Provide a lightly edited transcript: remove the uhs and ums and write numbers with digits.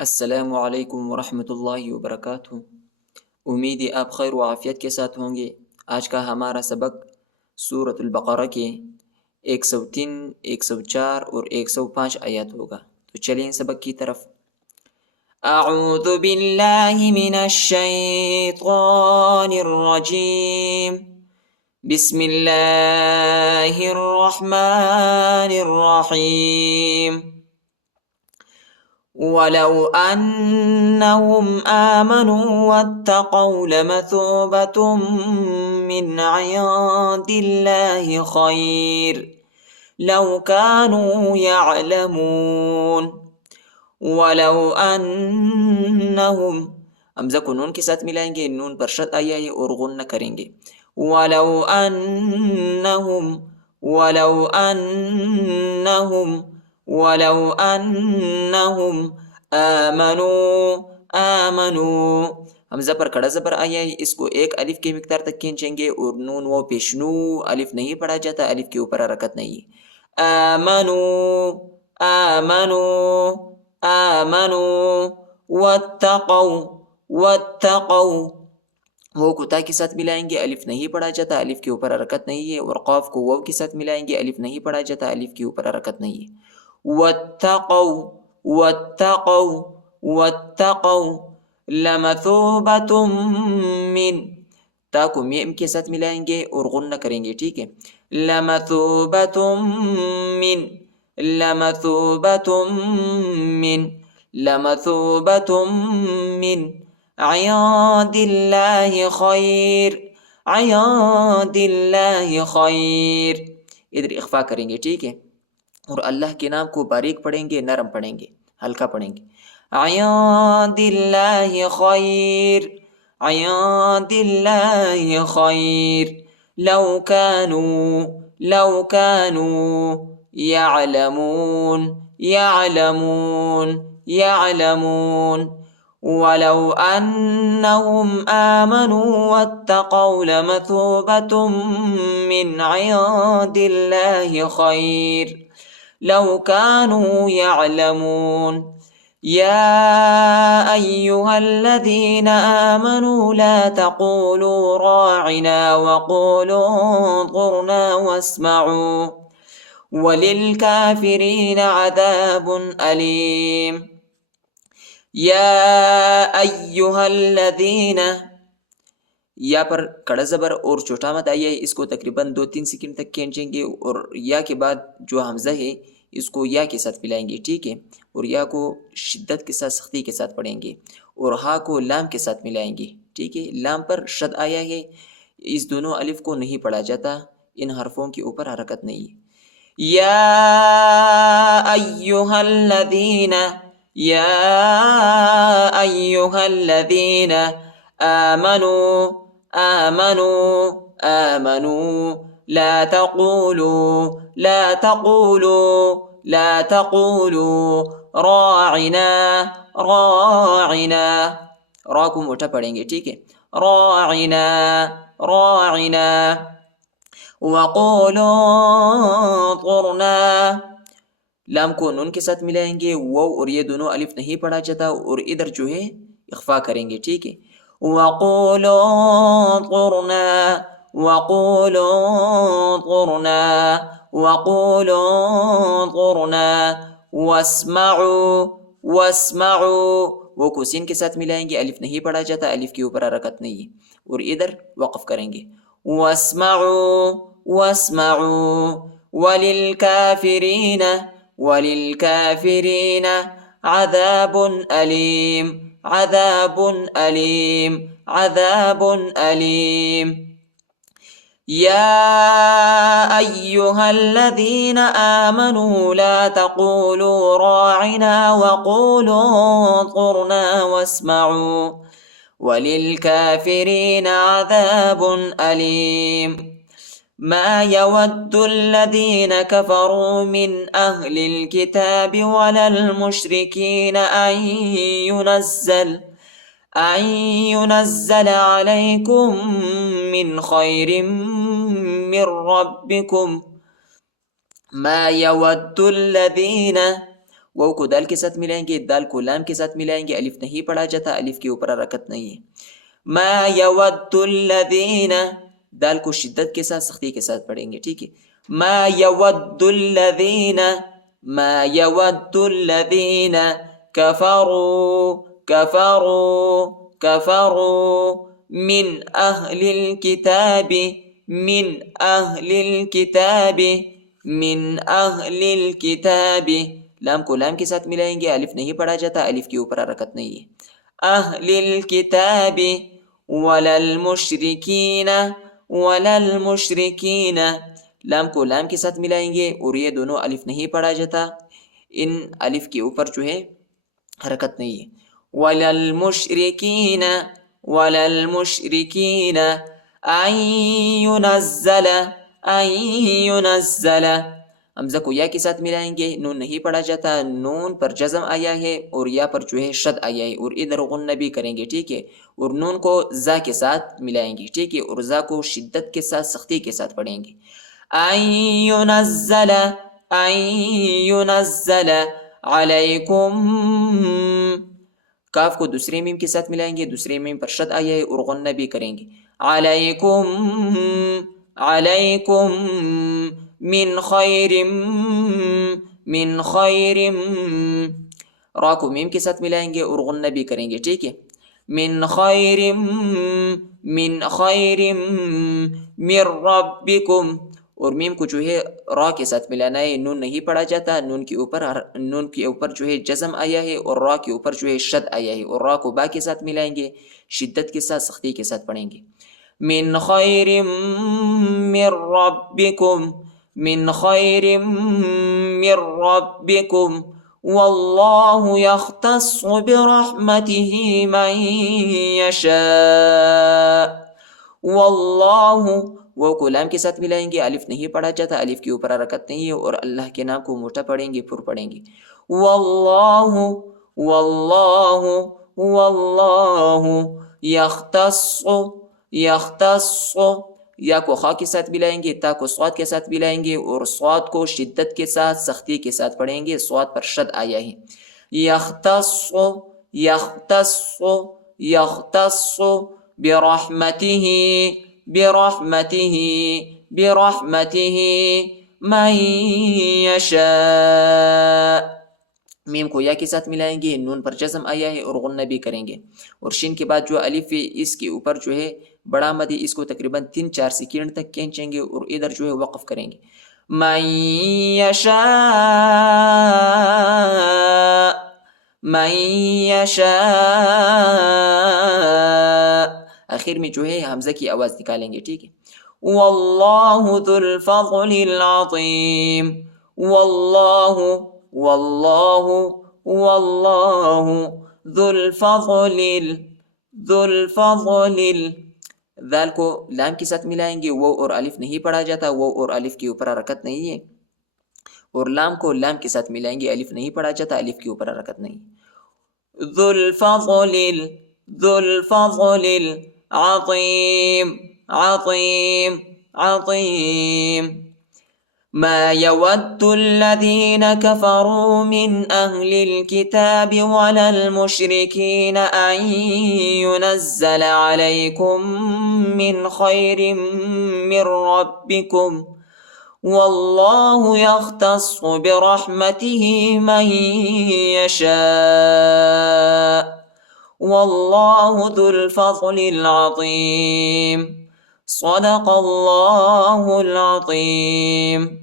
السلام علیکم ورحمۃ اللہ وبرکاتہ۔ امید ہے آپ خیر و عافیت کے ساتھ ہوں گے۔ آج کا ہمارا سبق سورۃ البقرہ کے 103، 104 اور 105 آیات ہوگا۔ تو چلیں سبق کی طرف۔ اعوذ باللہ من الشیطان الرجیم، بسم اللہ الرحمن الرحیم۔ وَلَوْ أَنَّهُمْ آمَنُوا وَاتَّقَوْا لَمَثُوبَةٌ مِّنْ عِندِ اللَّهِ خَيْرٌ لَوْ كَانُوا يَعْلَمُونَ۔ وَلَوْ أَنَّهُمْ، حمزہ کو نون کے ساتھ ملائیں گے، نون پر شد آیا ہے اور غنہ کریں گے۔ وَلَوْ أَنَّهُمْ، وَلَوْ أَنَّهُمْ، وَلَوْ أَنَّهُمْ آمنوا، حمزہ پر کڑا زبر آیا ہے، اس کو ایک الف کے مقدار تک کھینچیں گے اور نون و پیشنو الف نہیں پڑھا جاتا، الف کے اوپر حرکت نہیں ہے۔ آمنوا واتقوا، وہ کو تا کے ساتھ ملائیں گے، الف نہیں پڑھا جاتا، الف کے اوپر حرکت نہیں ہے، اور قاف کو واو کے ساتھ ملائیں گے، الف نہیں پڑھا جاتا، الف کے اوپر حرکت نہیں ہے۔ واتقوا لمثوبة من، تا کو میم کے ساتھ ملائیں گے اور غنہ کریں گے، ٹھیک ہے۔ لمثوبة من عند اللہ خیر، عند اللہ خیر، ادھر اخفا کریں گے، ٹھیک ہے، اور اللہ کے نام کو باریک پڑھیں گے، نرم پڑھیں گے، ہلکا پڑھیں گے۔ عند اللہ خیر، عند اللہ خیر لو كانوا يعلمون۔ ولو أنهم آمنوا واتقوا لمثوبة من عند الله خير لو كانوا يعلمون۔ يا أيها الذين آمنوا لا تقولوا راعنا وقولوا انظرنا واسمعوا وللكافرين عذاب أليم۔ یا ایہا الذین، یا پر کڑا زبر اور چھوٹا مد آیا ہے، اس کو تقریباً 2-3 سیکنڈ تک کھینچیں گے، اور یا کے بعد جو حمزہ ہے اس کو یا کے ساتھ ملائیں گے، ٹھیک ہے، اور یا کو شدت کے ساتھ، سختی کے ساتھ پڑھیں گے، اور ہا کو لام کے ساتھ ملائیں گے، ٹھیک ہے۔ لام پر شد آیا ہے، اس دونوں الف کو نہیں پڑھا جاتا، ان حرفوں کے اوپر حرکت نہیں ہے۔ یا ایہا الذین، یا ایہا الذین آمنوا لا تقولوا راعنا، را کو موٹا پڑھیں گے، ٹھیک ہے، راعنا وقولوا انظرنا، لام کو نون کے ساتھ ملائیں گے، واو اور یہ دونوں الف نہیں پڑھا جاتا، اور ادھر جو ہے اخفا کریں گے، ٹھیک ہے۔ وقولوا انظرنا واسمعوا، وہ کو سین کے ساتھ ملائیں گے، الف نہیں پڑھا جاتا، الف کے اوپر حرکت نہیں ہے، اور ادھر وقف کریں گے۔ واسمعوا وللكافرين عذاب أليم۔ يا أيها الذين آمنوا لا تقولوا راعنا وقولوا انظرنا واسمعوا وللكافرين عذاب أليم۔ ما يود الذين كفروا من أهل الكتاب ولا المشركين أن ينزل عليكم من خير من ربكم، ما يود الذين، واو کو دال کے ساتھ ملائیں گے، دال کو لام کے ساتھ ملائیں گے، الف نہیں پڑھا جاتا، الف کے اوپر حرکت نہیں ہے. ما یود الذین، دال کو شدت کے ساتھ سختی کے ساتھ پڑھیں گے، ٹھیک ہے. ما یود الذین، ما یود الذین کفروا کفروا کفروا من اہل الکتاب من اہل الکتاب من اہل الکتاب، لام کو لام کے ساتھ ملائیں گے، الف نہیں پڑھا جاتا، الف کے اوپر حرکت نہیں ہے. اہل الکتاب ولا المشرکین ولا المشرکین، لام کو لام کے ساتھ ملائیں گے اور یہ دونوں الف نہیں پڑھا جاتا، ان الف کے اوپر جو ہے حرکت نہیں ہے. ولا المشرکین ولا المشرکین ان ينزل ان ينزل، حمزہ کو یا کے ساتھ ملائیں گے، نون نہیں پڑھا جاتا، نون پر جزم آیا ہے اور یا پر جو ہے شد آیا ہے، اور ادھر غنہ بھی کریں گے، ٹھیک ہے. اور نون کو زا کے ساتھ ملائیں گے، ٹھیک ہے، اور زا کو شدت کے ساتھ سختی کے ساتھ پڑھیں گے. ان ينزل ان ينزل علیکم، کاف کو دوسرے میم کے ساتھ ملائیں گے، دوسرے میم پر شد آیا ہے اور غنہ بھی کریں گے. علیکم علیکم من خیر من خیر، را کو میم کے ساتھ ملائیں گے اور غنہ بھی کریں گے، ٹھیک ہے. من خیر من خیر من ربکم، اور میم کو جو ہے را کے ساتھ ملانا ہے، نون نہیں پڑھا جاتا، نون کے اوپر جو ہے جزم آیا ہے اور را کے اوپر جو ہے شد آیا ہے، اور را کو با کے ساتھ ملائیں گے، شدت کے ساتھ سختی کے ساتھ پڑھیں گے. من خیر من ربکم من خیر من ربکم واللہ یختص برحمته من یشاء. واللہ، وہ کو لام کے ساتھ ملائیں گے، الف نہیں پڑھا جاتا، الف کے اوپر حرکت نہیں ہے، اور اللہ کے نام کو موٹا پڑھیں گے، پر پڑھیں گے. واللہ واللہ واللہ یختص یختص، یا کو خا کے ساتھ ملائیں گے، تا کو صاد کے ساتھ ملائیں گے، اور صاد کو شدت کے ساتھ سختی کے ساتھ پڑھیں گے، صاد پر شد آیا ہے. یختص یختص یختص برحمته برحمته برحمته من یشاء، میم کو یا کے ساتھ ملائیں گے، نون پر جزم آیا ہے اور غنہ بھی کریں گے، اور شین کے بعد جو الف ہے اس کے اوپر جو ہے بڑا مد ہے، اس کو تقریباً 3-4 سیکنڈ تک کھینچیں گے اور ادھر جو ہے وقف کریں گے. من یشاء من یشاء، آخر میں جو ہے حمزہ کی آواز نکالیں گے، ٹھیک ہے. واللہ ذو الفضل العظیم، واللہ واللہ واللہ ذو الفضل ذو الفضل، ذال کو لام کے ساتھ ملائیں گے، وہ اور الف نہیں پڑھا جاتا، وہ اور الف کے اوپر حرکت نہیں ہے، اور لام کو لام کے ساتھ ملائیں گے، الف نہیں پڑھا جاتا، الف کے اوپر حرکت نہیں. ذو الفضل ذو الفضل العظیم عظیم عظیم. ما يود الذين كفروا من أهل الكتاب ولا المشركين أن ينزل عليكم من خير من ربكم والله يختص برحمته من يشاء والله ذو الفضل العظيم. صدق الله العظيم.